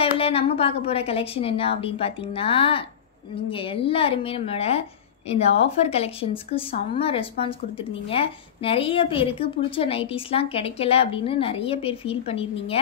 லைவ்ல நம்ம பார்க்க போற கலெக்ஷன் என்ன அப்படின்னு பார்த்தீங்கன்னா, நீங்க எல்லாருமே நம்மளோட இந்த ஆஃபர் கலெக்ஷன்ஸ்க்கு செம்ம ரெஸ்பான்ஸ் கொடுத்துருந்தீங்க. நிறைய பேருக்கு பிடிச்ச நைட்டிஸ்லாம் கிடைக்கல அப்படின்னு நிறைய பேர் ஃபீல் பண்ணியிருந்தீங்க.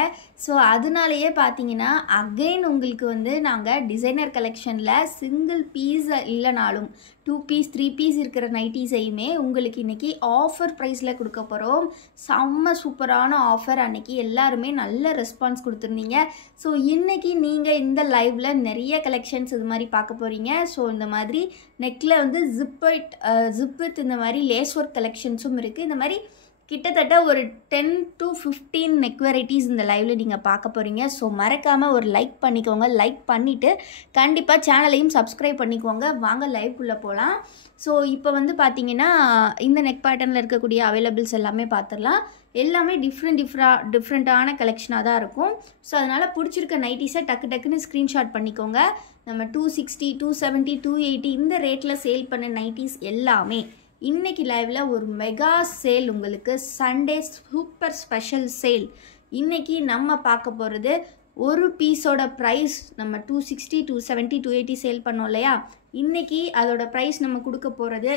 ஸோ அதனாலேயே பார்த்தீங்கன்னா அகைன் உங்களுக்கு வந்து நாங்கள் டிசைனர் கலெக்ஷனில் சிங்கிள் பீஸ் இல்லைனாலும் 2 பீஸ் 3 பீஸ் இருக்கிற நைட்டிஸையுமே உங்களுக்கு இன்றைக்கி ஆஃபர் ப்ரைஸில் கொடுக்க போகிறோம். செம்ம சூப்பரான ஆஃபர். அன்றைக்கி எல்லாருமே நல்ல ரெஸ்பான்ஸ் கொடுத்துருந்தீங்க. ஸோ இன்றைக்கி நீங்கள் இந்த லைவில் நிறைய கலெக்ஷன்ஸ் இது மாதிரி பார்க்க போகிறீங்க. ஸோ இந்த மாதிரி நெக்கில் வந்து ஜிப் இந்த மாதிரி லேஸ் ஒர்க் கலெக்ஷன்ஸும் இருக்குது. இந்த மாதிரி கிட்டத்தட்ட ஒரு 10 to 15 நெக் வெரைட்டிஸ் இந்த லைவில் நீங்கள் பார்க்க போகிறீங்க. ஸோ மறக்காமல் ஒரு லைக் பண்ணிக்கோங்க. லைக் பண்ணிவிட்டு கண்டிப்பாக சேனலையும் சப்ஸ்கிரைப் பண்ணிக்கோங்க. வாங்க லைவ்க்குள்ளே போகலாம். ஸோ இப்போ வந்து பார்த்தீங்கன்னா இந்த நெக் பேட்டர்னில் இருக்கக்கூடிய அவைலபிள்ஸ் எல்லாமே பார்த்துடலாம். எல்லாமே டிஃப்ரெண்ட்டான கலெக்ஷனாக தான் இருக்கும். ஸோ அதனால் பிடிச்சிருக்க நைட்டிஸை டக்குன்னு ஸ்க்ரீன்ஷாட் பண்ணிக்கோங்க. நம்ம 260, 270, 280 இந்த ரேட்டில் சேல் பண்ண நைட்டிஸ் எல்லாமே இன்றைக்கி லைவில் ஒரு மெகா சேல், உங்களுக்கு சண்டே சூப்பர் ஸ்பெஷல் சேல். இன்றைக்கி நம்ம பார்க்க போகிறது ஒரு பீஸோட ப்ரைஸ் நம்ம 260, 270, 280 சேல் பண்ணோம் இல்லையா, இன்றைக்கி அதோட ப்ரைஸ் நம்ம கொடுக்க போகிறது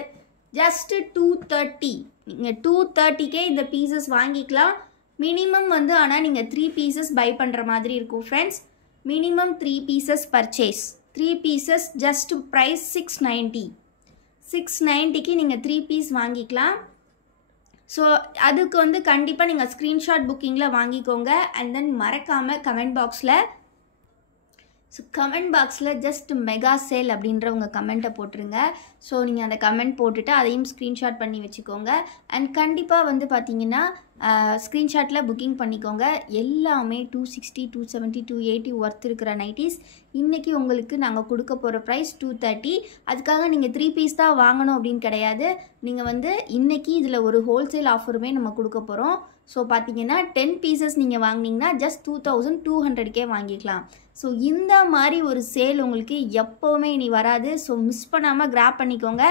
ஜஸ்ட்டு 230. நீங்கள் 230க்கே இந்த பீசஸ் வாங்கிக்கலாம். மினிமம் வந்து ஆனால் நீங்கள் 3 பீசஸ் பை பண்ணுற மாதிரி இருக்கும் friends. Minimum 3 pieces purchase. 3 pieces just price 690. 690க்கு நீங்கள் 3 பீஸ் வாங்கிக்கலாம். ஸோ அதுக்கு வந்து கண்டிப்பாக நீங்கள் ஸ்க்ரீன்ஷாட் புக்கிங்கில் வாங்கிக்கோங்க. அண்ட் தென் மறக்காமல் கமெண்ட் பாக்ஸில் ஜஸ்ட் மெகா சேல் அப்படின்றவங்க கமெண்ட்டை போட்டுருங்க. ஸோ நீங்கள் அந்த கமெண்ட் போட்டுட்டு அதையும் ஸ்க்ரீன்ஷாட் பண்ணி வச்சுக்கோங்க. அண்ட் கண்டிப்பாக வந்து பார்த்தீங்கன்னா ஸ்க்ரீன்ஷாட்டில் புக்கிங் பண்ணிக்கோங்க. எல்லாமே 260, 270, 280 ஒர்த் இருக்கிற நைட்டிஸ். இன்றைக்கி உங்களுக்கு நாங்கள் கொடுக்க போகிற ப்ரைஸ் 230. அதுக்காக நீங்கள் 3 பீஸ் தான் வாங்கணும் அப்படின்னு கிடையாது. நீங்கள் வந்து இன்றைக்கி இதில் ஒரு ஹோல்சேல் ஆஃபருமே நம்ம கொடுக்க போகிறோம். ஸோ பார்த்தீங்கன்னா 10 பீசஸ் நீங்கள் வாங்கினீங்கன்னா ஜஸ்ட் 2200க்கே வாங்கிக்கலாம். ஸோ இந்த மாதிரி ஒரு சேல் உங்களுக்கு எப்போவுமே இனி வராது. ஸோ மிஸ் பண்ணாமல் கிராப் பண்ணிக்கோங்க.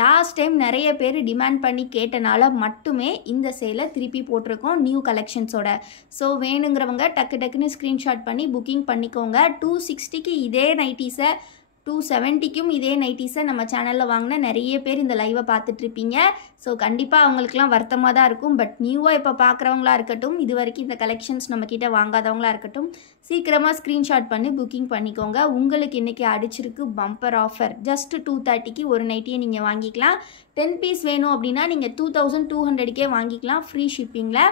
லாஸ்ட் டைம் நிறைய பேர் டிமாண்ட் பண்ணி கேட்டனால மட்டுமே இந்த சேலை திருப்பி போட்டிருக்கோம் நியூ கலெக்ஷன்ஸோட. ஸோ வேணுங்கிறவங்க டக்குன்னு ஸ்க்ரீன்ஷாட் பண்ணி புக்கிங் பண்ணிக்கோங்க. 260க்கு இதே நைட்டிஸை 270க்கும் இதே நைட்டிஸை நம்ம சேனலில் வாங்கின நிறைய பேர் இந்த லைவை பார்த்துட்ருப்பீங்க. ஸோ கண்டிப்பாக அவங்களுக்குலாம் வருத்தமாக தான் இருக்கும். பட் நியூவாக இப்போ பார்க்குறவங்களா இருக்கட்டும், இது வரைக்கும் இந்த கலெக்ஷன்ஸ் நம்மக்கிட்ட வாங்காதவங்களா இருக்கட்டும், சீக்கிரமாக ஸ்க்ரீன்ஷாட் பண்ணி புக்கிங் பண்ணிக்கோங்க. உங்களுக்கு இன்றைக்கி அடிச்சிருக்கு பம்பர் ஆஃபர். ஜஸ்ட் 230க்கு ஒரு நைட்டியை நீங்கள் வாங்கிக்கலாம். 10 பீஸ் வேணும் அப்படின்னா நீங்கள் 2200க்கே வாங்கிக்கலாம் ஃப்ரீ ஷிப்பிங்கில்.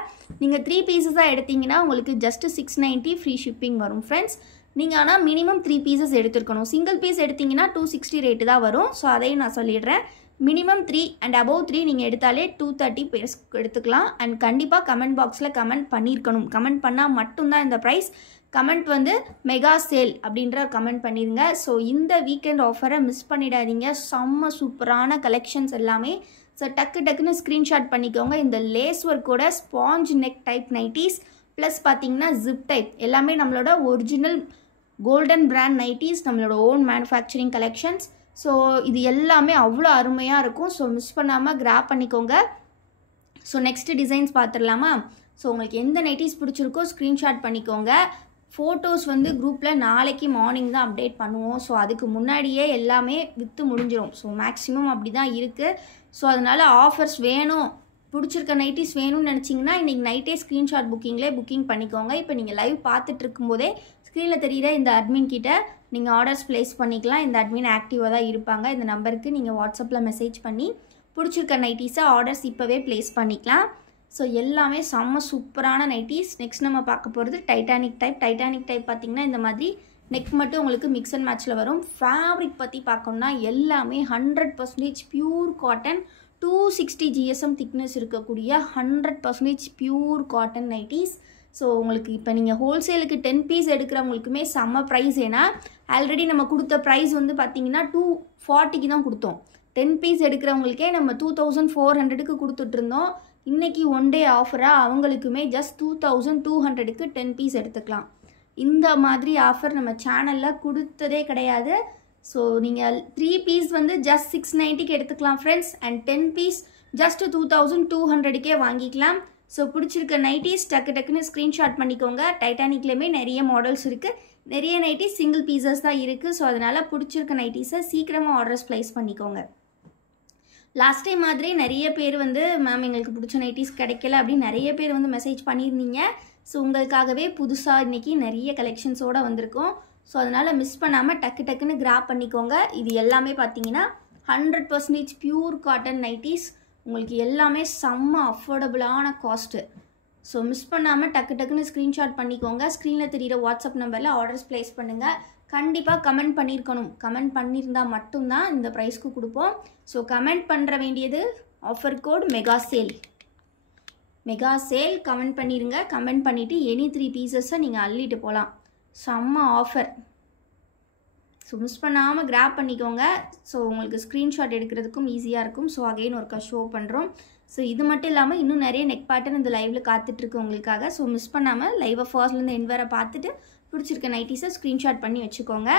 நீங்கள் 3 பீஸஸாக எடுத்திங்கன்னா உங்களுக்கு ஜஸ்ட் 690 ஃப்ரீ ஷிப்பிங் வரும் ஃப்ரெண்ட்ஸ். நீங்கள் ஆனால் மினிமம் 3 பீசஸ் எடுத்துருக்கணும். சிங்கிள் பீஸ் எடுத்திங்கன்னா 260 ரேட்டு தான் வரும். ஸோ அதையும் நான் சொல்லிடுறேன். மினிமம் 3 அண்ட் அபவ் 3 நீங்கள் எடுத்தாலே 230 பீஸ் எடுத்துக்கலாம். அண்ட் கண்டிப்பாக கமெண்ட் பாக்ஸில் கமெண்ட் பண்ணியிருக்கணும். கமெண்ட் பண்ணால் மட்டும்தான் இந்த ப்ரைஸ். கமெண்ட் வந்து மெகா சேல் அப்படின்ற கமெண்ட் பண்ணிடுங்க. ஸோ இந்த வீக்கெண்ட் ஆஃபரை மிஸ் பண்ணிடாதீங்க. செம்ம சூப்பரான கலெக்ஷன்ஸ் எல்லாமே. ஸோ டக்குன்னு ஸ்க்ரீன்ஷாட் பண்ணிக்கோங்க. இந்த லேஸ் ஒர்க்கோட sponge neck type nighties plus பார்த்தீங்கன்னா ஜிப் டைப் எல்லாமே நம்மளோட ஒரிஜினல் கோல்டன் பிராண்ட் நைட்டிஸ், நம்மளோட ஓன் மேனுஃபேக்சரிங் கலெக்ஷன்ஸ். ஸோ இது எல்லாமே அவ்வளோ அருமையாக இருக்கும். ஸோ மிஸ் பண்ணாமல் கிராப் பண்ணிக்கோங்க. ஸோ நெக்ஸ்ட்டு டிசைன்ஸ் பார்த்துடலாமா? ஸோ உங்களுக்கு எந்த நைட்டிஸ் பிடிச்சிருக்கோ ஸ்க்ரீன்ஷாட் பண்ணிக்கோங்க. ஃபோட்டோஸ் வந்து குரூப்பில் நாளைக்கு மார்னிங் தான் அப்டேட் பண்ணுவோம். ஸோ அதுக்கு முன்னாடியே எல்லாமே விற்று முடிஞ்சிடும். ஸோ மேக்ஸிமம் அப்படி தான் இருக்குது. ஸோ அதனால் ஆஃபர்ஸ் வேணும், பிடிச்சிருக்க நைட்டிஸ் வேணும்னு நினச்சிங்கன்னா இன்றைக்கி நைட்டே ஸ்க்ரீன்ஷாட் புக்கிங் பண்ணிக்கோங்க. இப்போ நீங்கள் லைவ் பார்த்துட்டு இருக்கும்போதே ஸ்க்ரீனில் தெரிகிற இந்த அட்மின் கிட்ட நீங்கள் ஆர்டர்ஸ் ப்ளேஸ் பண்ணிக்கலாம். இந்த அட்மின் ஆக்டிவாக தான் இருப்பாங்க. இந்த நம்பருக்கு நீங்கள் வாட்ஸ்அப்பில் மெசேஜ் பண்ணி பிடிச்சிருக்க நைட்டிஸை ஆர்டர்ஸ் இப்போவே ப்ளேஸ் பண்ணிக்கலாம். ஸோ எல்லாமே செம்ம சூப்பரான நைட்டிஸ். நெக்ஸ்ட் நம்ம பார்க்க போகிறது டைட்டானிக் டைப் பார்த்திங்கன்னா இந்த மாதிரி நெக் மட்டும் உங்களுக்கு மிக்ஸ் அண்ட் மேட்ச்சில் வரும். ஃபேப்ரிக் பற்றி பார்க்கணுன்னா எல்லாமே 100% பியூர் காட்டன், 260 GSM திக்னஸ் இருக்கக்கூடிய 100% பியூர் காட்டன் நைட்டிஸ். ஸோ உங்களுக்கு இப்போ நீங்கள் ஹோல்சேலுக்கு 10 பீஸ் எடுக்கிறவங்களுக்குமே செம்ம ப்ரைஸ். ஏன்னா ஆல்ரெடி நம்ம கொடுத்த ப்ரைஸ் வந்து பார்த்தீங்கன்னா 240க்கு தான் கொடுத்தோம். 10 பீஸ் எடுக்கிறவங்களுக்கே நம்ம 2400க்கு கொடுத்துட்ருந்தோம். இன்றைக்கி ஒன் டே ஆஃபராக அவங்களுக்குமே ஜஸ்ட் 2200க்கு 10 பீஸ் எடுத்துக்கலாம். இந்த மாதிரி ஆஃபர் நம்ம சேனலில் கொடுத்ததே கிடையாது. ஸோ நீங்கள் 3 பீஸ் வந்து ஜஸ்ட் 690க்கு எடுத்துக்கலாம் ஃப்ரெண்ட்ஸ். அண்ட் 10 பீஸ் ஜஸ்ட் 2200க்கே வாங்கிக்கலாம். ஸோ பிடிச்சிருக்க நைட்டிஸ் டக்குன்னு ஸ்க்ரீன்ஷாட் பண்ணிக்கோங்க. டைட்டானிக்லேயுமே நிறைய மாடல்ஸ் இருக்குது, நிறைய நைட்டிஸ் சிங்கிள் பீசஸ் தான் இருக்குது. ஸோ அதனால் பிடிச்சிருக்க நைட்டிஸை சீக்கிரமாக ஆர்டர்ஸ் ப்ளேஸ் பண்ணிக்கோங்க. லாஸ்ட் டைம் மாதிரி நிறைய பேர் வந்து மேம் எங்களுக்கு பிடிச்ச நைட்டிஸ் கிடைக்கல அப்படின்னு நிறைய பேர் வந்து மெசேஜ் பண்ணியிருந்தீங்க. ஸோ உங்களுக்காகவே புதுசாக இன்றைக்கி நிறைய கலெக்ஷன்ஸோடு வந்திருக்கோம். ஸோ அதனால் மிஸ் பண்ணாமல் டக்குன்னு கிராப் பண்ணிக்கோங்க. இது எல்லாமே பார்த்தீங்கன்னா 100% பியூர் காட்டன் நைட்டிஸ். உங்களுக்கு எல்லாமே செம்ம அஃபோர்டபுளான காஸ்ட்டு. ஸோ மிஸ் பண்ணாமல் டக்குன்னு ஸ்க்ரீன்ஷாட் பண்ணிக்கோங்க. ஸ்க்ரீனில் தெரிகிற வாட்ஸ்அப் நம்பரில் ஆர்டர்ஸ் ப்ளேஸ் பண்ணுங்கள். கண்டிப்பாக கமெண்ட் பண்ணியிருக்கணும். கமெண்ட் பண்ணியிருந்தால் மட்டும்தான் இந்த ப்ரைஸ்க்கு கொடுப்போம். ஸோ கமெண்ட் பண்ணுற வேண்டியது offer code mega sale comment பண்ணிடுங்க. கமெண்ட் பண்ணிவிட்டு எனி 3 பீசஸை நீங்கள் அள்ளிட்டு போகலாம். செம்ம ஆஃபர். ஸோ மிஸ் பண்ணாமல் கிராப் பண்ணிக்கோங்க. ஸோ உங்களுக்கு ஸ்க்ரீன்ஷாட் எடுக்கிறதுக்கும் ஈஸியாக இருக்கும். ஸோ அகைன் ஒருக்கா ஷோ பண்ணுறோம். ஸோ இது மட்டும் இல்லாமல் இன்னும் நிறைய நெக் பேட்டர்ன் இந்த லைவில் காத்துட்ருக்கு உங்களுக்காக. ஸோ மிஸ் பண்ணாமல் லைவை ஃபர்ஸ்ட்லேருந்து எண்ட் வரை பார்த்துட்டு பிடிச்சிருக்க நைட்டிஸை ஸ்க்ரீன்ஷாட் பண்ணி வச்சுக்கோங்க.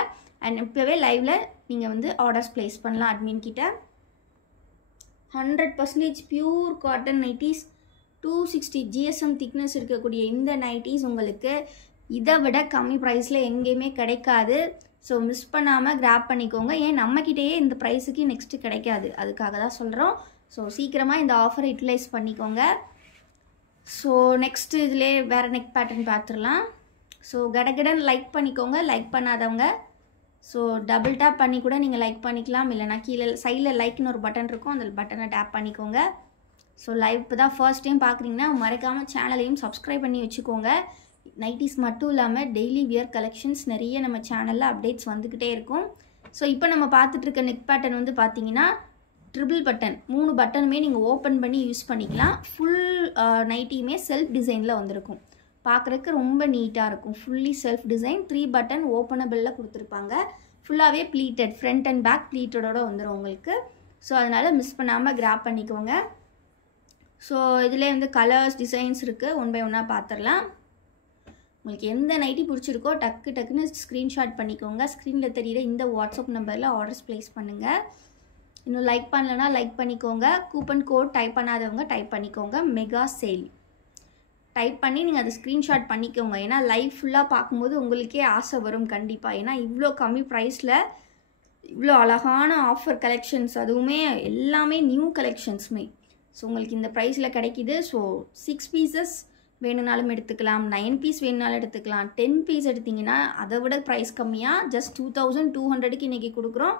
அண்ட் இப்போவே லைவில் நீங்கள் வந்து ஆர்டர்ஸ் ப்ளேஸ் பண்ணலாம் அட்மின் கிட்ட. 100% pure cotton nighties, 260 GSM thickness இருக்கக்கூடிய இந்த நைட்டிஸ் உங்களுக்கு இதை விட கம்மி ப்ரைஸில் எங்கேயுமே கிடைக்காது. ஸோ மிஸ் பண்ணாமல் கிராப் பண்ணிக்கோங்க. ஏன் நம்மக்கிட்டேயே இந்த ப்ரைஸுக்கு நெக்ஸ்ட்டு கிடைக்காது, அதுக்காக தான் சொல்கிறோம். ஸோ சீக்கிரமாக இந்த ஆஃபரை யூட்டிலைஸ் பண்ணிக்கோங்க. ஸோ நெக்ஸ்ட்டு இதிலே வேறு நெக் பேட்டர்ன் பார்த்துடலாம். ஸோ கடகடன் லைக் பண்ணிக்கோங்க. லைக் பண்ணாதவங்க ஸோ டபுள் டேப் பண்ணி கூட நீங்கள் லைக் பண்ணிக்கலாம். இல்லைனா கீழே சைடில் லைக்னு ஒரு பட்டன் இருக்கும், அந்த பட்டனை டேப் பண்ணிக்கோங்க. ஸோ லைவ் இப்போ தான் ஃபர்ஸ்ட் டைம் பார்க்குறீங்கன்னா மறக்காமல் சேனலையும் சப்ஸ்கிரைப் பண்ணி வச்சுக்கோங்க. நைட்டிஸ் மட்டும் இல்லாமல் டெய்லி வியர் கலெக்ஷன்ஸ் நிறைய நம்ம சேனலில் அப்டேட்ஸ் வந்துக்கிட்டே இருக்கும். ஸோ இப்போ நம்ம பார்த்துட்ருக்க நெக் பேட்டர்ன் வந்து பார்த்தீங்கன்னா ட்ரிபிள் பட்டன், 3 பட்டனுமே நீங்கள் ஓப்பன் பண்ணி யூஸ் பண்ணிக்கலாம். ஃபுல் நைட்டியுமே செல்ஃப் டிசைனில் வந்திருக்கும். பார்க்குறதுக்கு ரொம்ப நீட்டாக இருக்கும். ஃபுல்லி செல்ஃப் டிசைன், 3 பட்டன் ஓப்பனபிளில் கொடுத்துருப்பாங்க. ஃபுல்லாகவே ப்ளீட்டட், ஃப்ரண்ட் அண்ட் பேக் ப்ளீட்டடோடு வந்துடும் உங்களுக்கு. ஸோ அதனால் மிஸ் பண்ணாமல் கிராப் பண்ணிக்கோங்க. ஸோ இதில் வந்து கலர்ஸ் டிசைன்ஸ் இருக்குது, ஒன் பை ஒன்னாக பார்த்துடலாம். உங்களுக்கு எந்த நைட்டி பிடிச்சிருக்கோ டக்குன்னு ஸ்க்ரீன்ஷாட் பண்ணிக்கோங்க. ஸ்க்ரீனில் தெரிகிற இந்த வாட்ஸ்அப் நம்பரில் ஆர்டர்ஸ் ப்ளேஸ் பண்ணுங்கள். இன்னும் லைக் பண்ணலன்னா லைக் பண்ணிக்கோங்க. கூப்பன் கோட் டைப் பண்ணாதவங்க டைப் பண்ணிக்கோங்க. மெகா சேல் டைப் பண்ணி நீங்கள் அதை ஸ்க்ரீன்ஷாட் பண்ணிக்கோங்க. ஏன்னா லைவ் ஃபுல்லாக பார்க்கும்போது உங்களுக்கே ஆசை வரும் கண்டிப்பாக. ஏன்னா இவ்வளோ கம்மி ப்ரைஸில் இவ்வளோ அழகான ஆஃபர் கலெக்ஷன்ஸ், அதுவுமே எல்லாமே நியூ கலெக்ஷன்ஸுமே. ஸோ உங்களுக்கு இந்த ப்ரைஸில் கிடைக்கிது. ஸோ 6 பீசஸ் வேணுனாலும் எடுத்துக்கலாம், 9 பீஸ் வேணுனாலும் எடுத்துக்கலாம். 10 பீஸ் எடுத்திங்கன்னா அதை விட ப்ரைஸ் கம்மியாக ஜஸ்ட் 2200க்கு இன்றைக்கி கொடுக்குறோம்.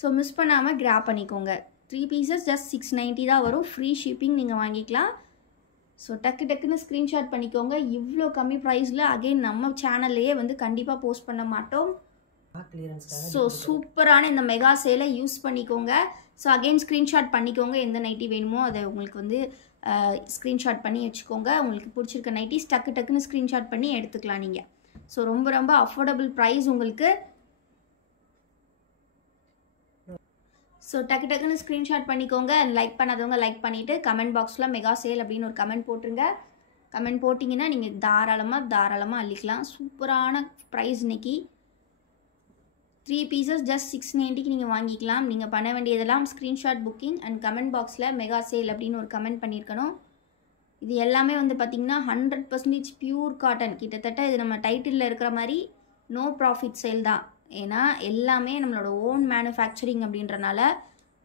ஸோ மிஸ் பண்ணாமல் கிராப் பண்ணிக்கோங்க. 3 பீசஸ் ஜஸ்ட் 690 தான் வரும். ஃப்ரீ ஷிப்பிங் நீங்கள் வாங்கிக்கலாம். ஸோ டக்குன்னு ஸ்க்ரீன்ஷாட் பண்ணிக்கோங்க. இவ்வளோ கம்மி ப்ரைஸில் அகைன் நம்ம சேனல்லையே வந்து கண்டிப்பாக போஸ்ட் பண்ண மாட்டோம். ஸோ சூப்பரான இந்த மெகா சேலை யூஸ் பண்ணிக்கோங்க. ஸோ அகைன் ஸ்க்ரீன்ஷாட் பண்ணிக்கோங்க. எந்த நைட்டி வேணுமோ அதை உங்களுக்கு வந்து ஸ்க்ரீன்ஷாட் பண்ணி வச்சுக்கோங்க. உங்களுக்கு பிடிச்சிருக்க நைட்டிஸ் டக்குன்னு ஸ்க்ரீன்ஷாட் பண்ணி எடுத்துக்கலாம் நீங்கள். ஸோ ரொம்ப அஃபோர்டபுள் ப்ரைஸ் உங்களுக்கு. ஸோ டக்குன்னு ஸ்க்ரீன்ஷாட் பண்ணிக்கோங்க. லைக் பண்ணாதவங்க லைக் பண்ணிவிட்டு கமெண்ட் பாக்ஸில் மெகா சேல் அப்படின்னு ஒரு கமெண்ட் போட்டுருங்க. கமெண்ட் போட்டிங்கன்னா நீங்கள் தாராளமாக அள்ளிக்கலாம். சூப்பரான ப்ரைஸ் இன்னைக்கு. 3 பீசஸ் ஜஸ்ட் 690க்கு நீங்கள் வாங்கிக்கலாம். நீங்கள் பண்ண வேண்டியதெல்லாம் ஸ்க்ரீன்ஷாட் புக்கிங் அண்ட் கமெண்ட் பாக்ஸில் மெகா சேல் அப்படின்னு ஒரு கமெண்ட் பண்ணியிருக்கணும். இது எல்லாமே வந்து பார்த்திங்கன்னா 100% பியூர் காட்டன். கிட்டத்தட்ட இது நம்ம டைட்டிலில் இருக்கிற மாதிரி நோ ப்ராஃபிட் சேல் தான். ஏன்னா எல்லாமே நம்மளோட ஓன் மேனுஃபேக்சரிங் அப்படின்றனால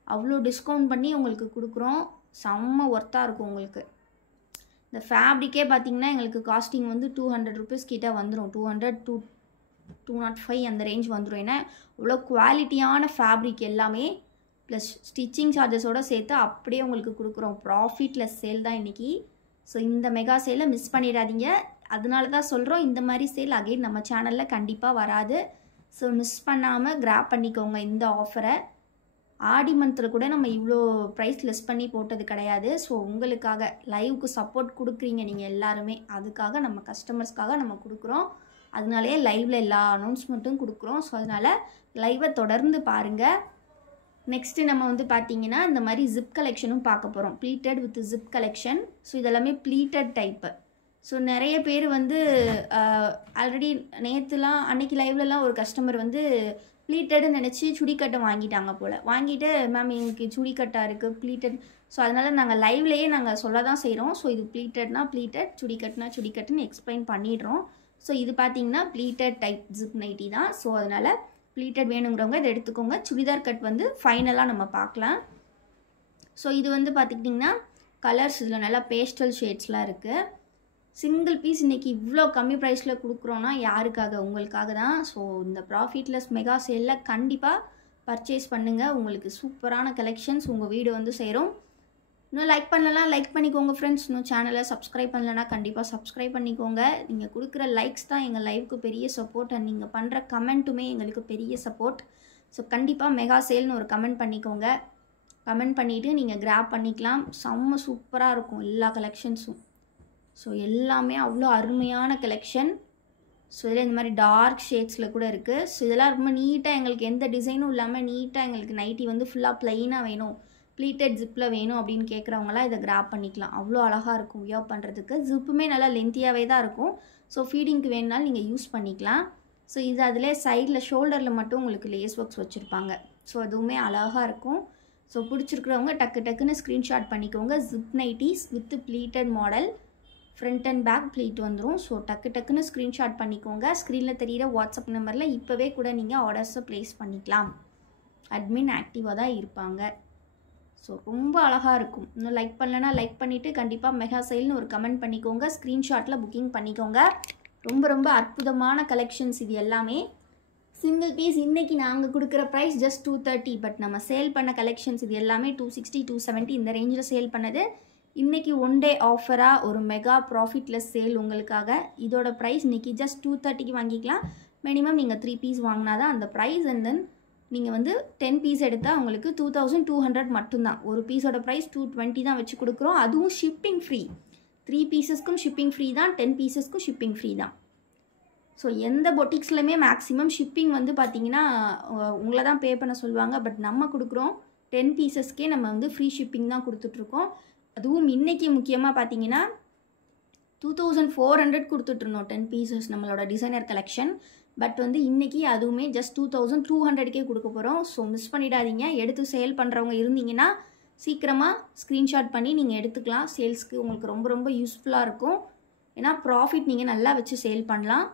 அவ்வளோ டிஸ்கவுண்ட் பண்ணி உங்களுக்கு கொடுக்குறோம். செம்ம ஒர்த்தாக இருக்கும் உங்களுக்கு. இந்த ஃபேப்ரிக்கே பார்த்திங்கன்னா எங்களுக்கு காஸ்டிங் வந்து 200 ருபீஸ் கிட்டே வந்துடும். 200 to 205 அந்த ரேஞ்ச் வந்துடும். ஏன்னா இவ்வளோ குவாலிட்டியான ஃபேப்ரிக் எல்லாமே ப்ளஸ் ஸ்டிச்சிங் சார்ஜஸோடு சேர்த்து அப்படியே உங்களுக்கு கொடுக்குறோம். ப்ராஃபிட்லெஸ் சேல் தான் இன்றைக்கி. ஸோ இந்த மெகா சேலை மிஸ் பண்ணிடாதீங்க. அதனால தான் சொல்கிறோம், இந்த மாதிரி சேல் அகைன் நம்ம சேனலில் கண்டிப்பாக வராது. ஸோ மிஸ் பண்ணாமல் கிராப் பண்ணிக்கோங்க இந்த ஆஃபரை. ஆடி மந்தில் கூட நம்ம இவ்வளோ ப்ரைஸ் லெஸ் பண்ணி போட்டது கிடையாது. ஸோ உங்களுக்காக லைவுக்கு சப்போர்ட் கொடுக்குறீங்க நீங்கள் எல்லாருமே, அதுக்காக நம்ம கஸ்டமர்ஸ்க்காக நம்ம கொடுக்குறோம். அதனாலே லைவில் எல்லா அனௌன்ஸ்மெண்ட்டும் கொடுக்குறோம். ஸோ அதனால் லைவை தொடர்ந்து பாருங்கள். நெக்ஸ்ட்டு நம்ம வந்து பார்த்திங்கன்னா இந்த மாதிரி ஜிப் கலெக்ஷனும் பார்க்க போகிறோம். Pleated with zip collection. So இதெல்லாமே ப்ளீட்டட் டைப்பு. ஸோ நிறைய பேர் வந்து ஆல்ரெடி நேற்றுலாம் அன்றைக்கி லைவ்லலாம் ஒரு கஸ்டமர் வந்து ப்ளீட்டடுன்னு நினச்சி சுடிக்கட்டை வாங்கிட்டாங்க போல். வாங்கிட்டு மேம் எனக்கு சுடிக்கட்டாக இருக்குது ப்ளீட்டட். ஸோ அதனால் நாங்கள் லைவ்லேயே நாங்கள் சொல்ல தான் செய்கிறோம். ஸோ இது ப்ளீட்டட்னா ப்ளீட்டட், சுடிக்கட்னா சுடிக்கட்டுன்னு எக்ஸ்பிளைன் பண்ணிடுறோம். ஸோ இது பார்த்தீங்கன்னா ப்ளீட்டட் டைப் ஜிப் நைட்டி தான். ஸோ அதனால் ப்ளீட்டட் வேணுங்கிறவங்க இதை எடுத்துக்கோங்க. சுடிதார் கட் வந்து ஃபைனலாக நம்ம பார்க்கலாம். ஸோ இது வந்து பார்த்துக்கிட்டிங்கன்னா கலர்ஸ் இதில் நல்லா பேஸ்டல் ஷேட்ஸ்லாம் இருக்குது. சிங்கிள் பீஸ் இன்றைக்கி இவ்வளோ கம்மி ப்ரைஸில் கொடுக்குறோன்னா யாருக்காக? உங்களுக்காக தான். ஸோ இந்த ப்ராஃபிட்லெஸ் மெகா சேலில் கண்டிப்பாக பர்ச்சேஸ் பண்ணுங்கள். உங்களுக்கு சூப்பரான கலெக்ஷன்ஸ் உங்கள் வீடு வந்து சேரும். இன்னும் லைக் பண்ணலாம், லைக் பண்ணிக்கோங்க ஃப்ரெண்ட்ஸ். இன்னும் சேனலை சப்ஸ்கிரைப் பண்ணலன்னா கண்டிப்பாக சப்ஸ்கிரைப் பண்ணிக்கோங்க. நீங்கள் கொடுக்குற லைக்ஸ் தான் எங்கள் லைவுக்கு பெரிய சப்போர்ட். அண்ட் நீங்கள் பண்ணுற கமெண்ட்டுமே எங்களுக்கு பெரிய சப்போர்ட். ஸோ கண்டிப்பாக மெகா சேல்னு ஒரு கமெண்ட் பண்ணிக்கோங்க. கமெண்ட் பண்ணிவிட்டு நீங்கள் கிராப் பண்ணிக்கலாம். செம்ம சூப்பராக இருக்கும் எல்லா கலெக்ஷன்ஸும். ஸோ எல்லாமே அவ்வளோ அருமையான கலெக்ஷன். ஸோ இதில் இந்த மாதிரி டார்க் ஷேட்ஸில் கூட இருக்குது. ஸோ இதெல்லாம் ரொம்ப நீட்டாக, எங்களுக்கு எந்த டிசைனும் இல்லாமல் நீட்டாக எங்களுக்கு நைட்டி வந்து ஃபுல்லாக ப்ளைனாக வேணும், ப்ளீட்டட் ஜிப்பில் வேணும் அப்படின்னு கேட்குறவங்களாம் இதை கிராப் பண்ணிக்கலாம். அவ்வளோ அழகாக இருக்கும் வியர் பண்ணுறதுக்கு. ஜிப்புமே நல்லா லென்த்தியாகவே தான் இருக்கும். ஸோ ஃபீடிங்க்கு வேணுனாலும் நீங்கள் யூஸ் பண்ணிக்கலாம். ஸோ இது அதிலே சைடில் ஷோல்டரில் மட்டும் உங்களுக்கு லேஸ் ஒர்க்ஸ் வச்சுருப்பாங்க. ஸோ அதுவுமே அழகாக இருக்கும். ஸோ பிடிச்சிருக்கிறவங்க டக்குன்னு ஸ்க்ரீன்ஷாட் பண்ணிக்கோங்க. Zip nighties with pleated model, front and back pleat வந்துடும். ஸோ டக்குன்னு ஸ்க்ரீன்ஷாட் பண்ணிக்கோங்க. ஸ்க்ரீனில் தெரிகிற வாட்ஸ்அப் நம்பரில் இப்போவே கூட நீங்கள் ஆர்டர்ஸை ப்ளேஸ் பண்ணிக்கலாம். அட்மின் ஆக்டிவாக தான் இருப்பாங்க. ஸோ ரொம்ப அழகாக இருக்கும். இன்னும் லைக் பண்ணலன்னா லைக் பண்ணிவிட்டு கண்டிப்பாக மெகா சேல்னு ஒரு கமெண்ட் பண்ணிக்கோங்க. ஸ்க்ரீன்ஷாட்டில் புக்கிங் பண்ணிக்கோங்க. ரொம்ப அற்புதமான கலெக்ஷன்ஸ் இது எல்லாமே. சிங்கிள் பீஸ் இன்றைக்கி நாங்கள் கொடுக்குற ப்ரைஸ் ஜஸ்ட் 230. பட் நம்ம சேல் பண்ண கலெக்ஷன்ஸ் இது எல்லாமே 260, 270 இந்த ரேஞ்சில் சேல் பண்ணது. இன்றைக்கி ஒன் டே ஆஃபராக ஒரு மெகா ப்ராஃபிட்லெஸ் சேல் உங்களுக்காக. இதோட ப்ரைஸ் இன்றைக்கி ஜஸ்ட் 230க்கு வாங்கிக்கலாம். மினிமம் நீங்கள் 3 பீஸ் வாங்கினா தான் அந்த ப்ரைஸ். அண்ட் தென் நீங்கள் வந்து 10 பீஸ் எடுத்தால் உங்களுக்கு 2200 மட்டும்தான். ஒரு பீஸோட ப்ரைஸ் 220 தான் வச்சு கொடுக்குறோம். அதுவும் ஷிப்பிங் ஃப்ரீ. 3 பீசஸ்க்கும் ஷிப்பிங் ஃப்ரீ தான், 10 பீசஸ்க்கும் ஷிப்பிங் ஃப்ரீ தான். ஸோ எந்த பொட்டிக்ஸ்லையுமே மேக்ஸிமம் ஷிப்பிங் வந்து பார்த்திங்கன்னா உங்களை தான் பே பண்ண சொல்லுவாங்க. பட் நம்ம கொடுக்குறோம் 10 பீசஸ்க்கே நம்ம வந்து ஃப்ரீ ஷிப்பிங் தான் கொடுத்துட்ருக்கோம். அதுவும் இன்றைக்கி முக்கியமாக பார்த்தீங்கன்னா 2400 கொடுத்துட்ருந்தோம் 10 பீசஸ் நம்மளோட டிசைனர் கலெக்ஷன். பட் வந்து இன்றைக்கி அதுவுமே ஜஸ்ட் 2200க்கே கொடுக்க போகிறோம். ஸோ மிஸ் பண்ணிடாதீங்க. எடுத்து சேல் பண்ணுறவங்க இருந்தீங்கன்னா சீக்கிரமாக ஸ்க்ரீன்ஷாட் பண்ணி நீங்கள் எடுத்துக்கலாம். சேல்ஸ்க்கு உங்களுக்கு ரொம்ப யூஸ்ஃபுல்லாக இருக்கும். ஏன்னா ப்ராஃபிட் நீங்கள் நல்லா வச்சு சேல் பண்ணலாம்.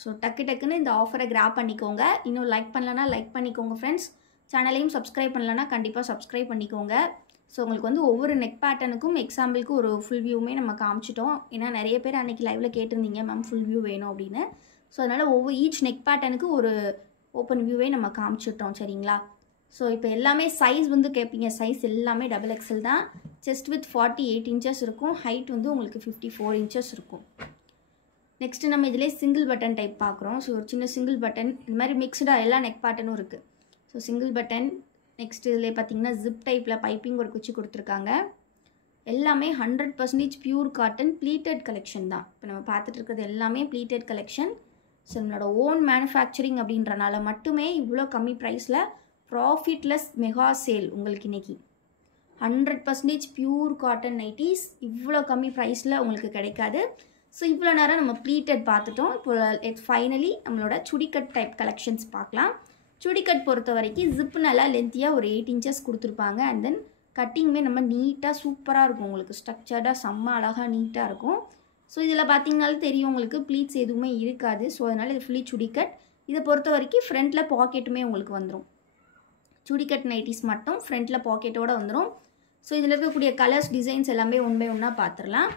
ஸோ டக்குன்னு இந்த ஆஃபரை கிராப் பண்ணிக்கோங்க. இன்னும் லைக் பண்ணலன்னா லைக் பண்ணிக்கோங்க ஃப்ரெண்ட்ஸ். சேனலையும் சப்ஸ்கிரைப் பண்ணலன்னா கண்டிப்பாக சப்ஸ்கிரைப் பண்ணிக்கோங்க. ஸோ உங்களுக்கு வந்து ஒவ்வொரு நெக் பேட்டர்னுக்கும் எக்ஸாம்பிளுக்கு ஒரு ஃபுல் வியூவுமே நம்ம காமிச்சிட்டோம். ஏன்னா நிறைய பேர் அன்றைக்கி லைவில் கேட்டிருந்தீங்க மேம் ஃபுல் வியூ வேணும் அப்படின்னு. ஸோ அதனால் ஈச் நெக் பேட்டர்னுக்கு ஒரு ஓப்பன் வியூவே நம்ம காமிச்சிட்டோம். சரிங்களா? ஸோ இப்போ எல்லாமே சைஸ் வந்து கேட்பீங்க. சைஸ் எல்லாமே XXL தான். செஸ்ட் வித் 48 இன்ச்சஸ் இருக்கும். ஹைட் வந்து உங்களுக்கு 54 இன்ச்சஸ் இருக்கும். நெக்ஸ்ட்டு நம்ம இதிலே சிங்கிள் பட்டன் டைப் பார்க்குறோம். ஸோ ஒரு சின்ன சிங்கிள் பட்டன், இந்த மாதிரி மிக்ஸ்டாக எல்லா நெக் பேட்டர்னும் இருக்குது. So single button. நெக்ஸ்ட் இதில் பார்த்தீங்கன்னா ஜிப் டைப்பில் பைப்பிங் ஒர்க் வச்சு கொடுத்துருக்காங்க. எல்லாமே 100% பியூர் காட்டன் ப்ளீட்டட் கலெக்ஷன் தான். இப்போ நம்ம பார்த்துட்டு இருக்கிறது எல்லாமே ப்ளீட்டட் கலெக்ஷன். ஸோ நம்மளோட ஓன் மேனுஃபேக்சரிங் அப்படின்றனால மட்டுமே இவ்வளோ கம்மி ப்ரைஸில் ப்ராஃபிட்லெஸ் மெகா சேல் உங்களுக்கு இன்றைக்கி 100% பியூர் காட்டன் நைட்டிஸ் இவ்வளோ கம்மி ப்ரைஸில் உங்களுக்கு கிடைக்காது. ஸோ இவ்வளோ நேரம் நம்ம ப்ளீட்டட் பார்த்துட்டோம். இப்போ ஃபைனலி நம்மளோட சுடிக்கட் டைப் கலெக்ஷன்ஸ் பார்க்கலாம். சுடிக்கட் பொறுத்த வரைக்கும் ஜிப்பு நல்லா லென்த்தியாக ஒரு 8 இன்ச்சஸ் கொடுத்துருப்பாங்க. அண்ட் தென் கட்டிங்குமே நம்ம நீட்டாக சூப்பராக இருக்கும். உங்களுக்கு ஸ்ட்ரக்சர்டாக செம்ம அழகாக நீட்டாக இருக்கும். ஸோ இதில் பார்த்தீங்கனாலும் தெரியும் உங்களுக்கு ப்ளீட்ஸ் எதுவுமே இருக்காது. ஸோ அதனால் இது ஃபுல்லி சுடிக்கட். இதை பொறுத்த வரைக்கும் ஃப்ரண்ட்டில் பாக்கெட்டுமே உங்களுக்கு வந்துடும். சுடிக்கட் நைட்டிஸ் மட்டும் ஃப்ரண்ட்டில் பாக்கெட்டோடு வந்துடும். ஸோ இதில் இருக்கக்கூடிய கலர்ஸ் டிசைன்ஸ் எல்லாமே ஒன் பை ஒன்னாக பார்த்துடலாம்.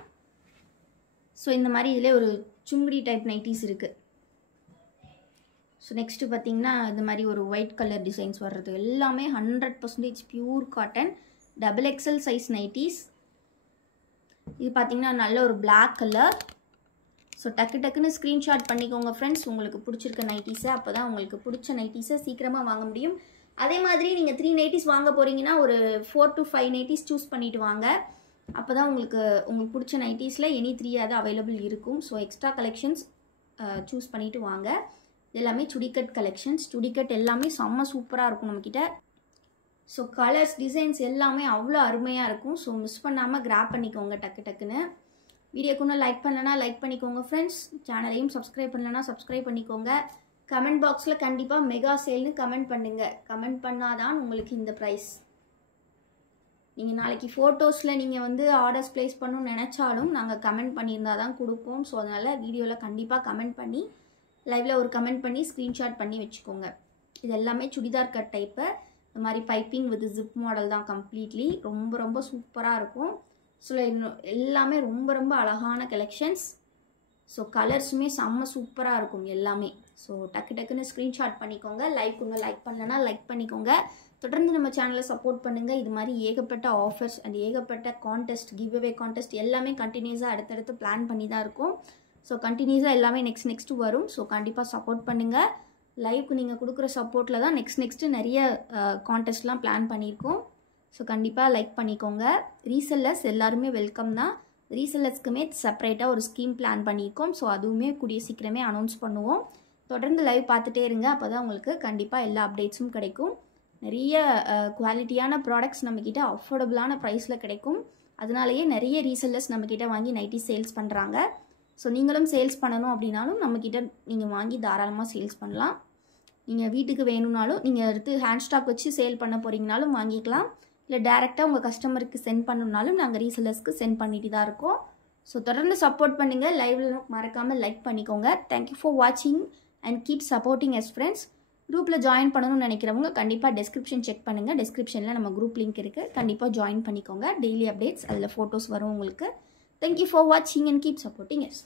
ஸோ இந்த மாதிரி இதில் ஒரு சுங்குடி டைப் நைட்டிஸ் இருக்குது. ஸோ நெக்ஸ்ட்டு பார்த்தீங்கன்னா இந்த மாதிரி ஒரு ஒயிட் கலர் டிசைன்ஸ் வர்றது எல்லாமே 100% pure cotton XXL size nighties. இது பார்த்தீங்கன்னா நல்ல ஒரு பிளாக் கலர். ஸோ டக்குன்னு ஸ்க்ரீன்ஷாட் பண்ணிக்கோங்க ஃப்ரெண்ட்ஸ் உங்களுக்கு பிடிச்சிருக்க நைட்டிஸை. அப்போ தான் உங்களுக்கு பிடிச்ச நைட்டிஸை சீக்கிரமாக வாங்க முடியும். அதே மாதிரி நீங்கள் 3 நைட்டிஸ் வாங்க போகிறீங்கன்னா ஒரு 4 to 5 நைட்டிஸ் சூஸ் பண்ணிவிட்டு வாங்க. அப்போ தான் உங்களுக்கு பிடிச்ச நைட்டிஸில் எனி 3 அது அவைலபிள் இருக்கும். ஸோ எக்ஸ்ட்ரா கலெக்ஷன்ஸ் சூஸ் பண்ணிவிட்டு வாங்க. எல்லாமே சுடிக்கட் கலெக்ஷன்ஸ். சுடிக்கட் எல்லாமே செம்ம சூப்பராக இருக்கும் நம்மக்கிட்ட. ஸோ கலர்ஸ் டிசைன்ஸ் எல்லாமே அவ்வளோ அருமையாக இருக்கும். ஸோ மிஸ் பண்ணாமல் கிராப் பண்ணிக்கோங்க டக்குன்னு. வீடியோக்கு ஒன்றும் லைக் பண்ணலன்னா லைக் பண்ணிக்கோங்க ஃப்ரெண்ட்ஸ். சேனலையும் சப்ஸ்கிரைப் பண்ணலன்னா சப்ஸ்கிரைப் பண்ணிக்கோங்க. கமெண்ட் பாக்ஸில் கண்டிப்பாக மெகா சேல்னு கமெண்ட் பண்ணுங்கள். கமெண்ட் பண்ணாதான் உங்களுக்கு இந்த ப்ரைஸ். நீங்கள் நாளைக்கு ஃபோட்டோஸில் நீங்கள் வந்து ஆர்டர்ஸ் ப்ளேஸ் பண்ணணும்னு நினச்சாலும் நாங்கள் கமெண்ட் பண்ணியிருந்தால் தான் கொடுப்போம். ஸோ அதனால் வீடியோவில் கண்டிப்பாக கமெண்ட் பண்ணி லைவில் ஒரு கமெண்ட் பண்ணி ஸ்க்ரீன்ஷாட் பண்ணி வச்சுக்கோங்க. இது எல்லாமே சுடிதார் கட் டைப்பு, இந்த மாதிரி பைப்பிங் வித் ஜிப் மாடல் தான் கம்ப்ளீட்லி. ரொம்ப ரொம்ப சூப்பராக இருக்கும். ஸோ இன்னும் எல்லாமே ரொம்ப ரொம்ப அழகான கலெக்ஷன்ஸ். ஸோ கலர்ஸுமே செம்ம சூப்பராக இருக்கும் எல்லாமே. ஸோ டக்குன்னு ஸ்க்ரீன்ஷாட் பண்ணிக்கோங்க. இன்னும் லைக் பண்ணலன்னா லைக் பண்ணிக்கோங்க. தொடர்ந்து நம்ம சேனலை சப்போர்ட் பண்ணுங்கள். இது மாதிரி ஏகப்பட்ட ஆஃபர்ஸ் அண்ட் ஏகப்பட்ட கான்டெஸ்ட், கிவ் அவே கான்டெஸ்ட் எல்லாமே கண்டினியூஸாக அடுத்தடுத்து பிளான் பண்ணி தான் இருக்கும். ஸோ கண்டினியூஸாக எல்லாமே நெக்ஸ்ட்டு வரும். ஸோ கண்டிப்பாக சப்போர்ட் பண்ணுங்கள். லைவ்க்கு நீங்கள் கொடுக்குற சப்போர்ட்டில் தான் நெக்ஸ்ட்டு நிறைய கான்டெஸ்ட்லாம் பிளான் பண்ணியிருக்கோம். ஸோ கண்டிப்பாக லைக் பண்ணிக்கோங்க. ரீசெல்லர்ஸ் எல்லாருமே வெல்கம் தான். ரீசெல்லர்ஸ்க்குமே செப்பரேட்டாக ஒரு ஸ்கீம் பிளான் பண்ணியிருக்கோம். ஸோ அதுவுமே கூடிய சீக்கிரமே அனௌன்ஸ் பண்ணுவோம். தொடர்ந்து லைவ் பார்த்துட்டே இருங்க. அப்போ தான் உங்களுக்கு கண்டிப்பாக எல்லா அப்டேட்ஸும் கிடைக்கும். நிறைய குவாலிட்டியான ப்ராடக்ட்ஸ் நம்மக்கிட்ட அஃபோர்டபுளான ப்ரைஸில் கிடைக்கும். அதனாலேயே நிறைய ரீசெல்லர்ஸ் நம்மக்கிட்ட வாங்கி நைட்டி சேல்ஸ் பண்ணுறாங்க. ஸோ நீங்களும் சேல்ஸ் பண்ணணும் அப்படின்னாலும் நம்மக்கிட்ட நீங்கள் வாங்கி தாராளமாக சேல்ஸ் பண்ணலாம். நீங்கள் வீட்டுக்கு வேணும்னாலும் நீங்கள் எடுத்து ஹேண்ட் ஸ்டாக் வச்சு சேல் பண்ண போகிறீங்கனாலும் வாங்கிக்கலாம். இல்லை டேரெக்டாக உங்கள் கஸ்டமருக்கு சென்ட் பண்ணணும்னாலும் நாங்கள் ரீசெல்லர்ஸ்க்கு சென்ட் பண்ணிட்டு தான் இருக்கோம். ஸோ தொடர்ந்து சப்போர்ட் பண்ணுங்கள். லைவில் மறக்காமல் லைக் பண்ணிக்கோங்க. தேங்க்யூ ஃபார் வாட்சிங் and keep supporting S friends. குரூப்பில் ஜாயின் பண்ணணும்னு நினைக்கிறவங்க கண்டிப்பாக டெஸ்கிரிப்ஷன் செக் பண்ணுங்கள். டெஸ்கிரிப்ஷனில் நம்ம குரூப் லிங்க் இருக்குது. கண்டிப்பாக ஜாயின் பண்ணிக்கோங்க. டெய்லி அப்டேட்ஸ் அதில் ஃபோட்டோஸ் வரும் உங்களுக்கு. தேங்க்யூ ஃபார் வாட்சிங் அண்ட் கீப் சப்போர்ட்டிங் எஸ்.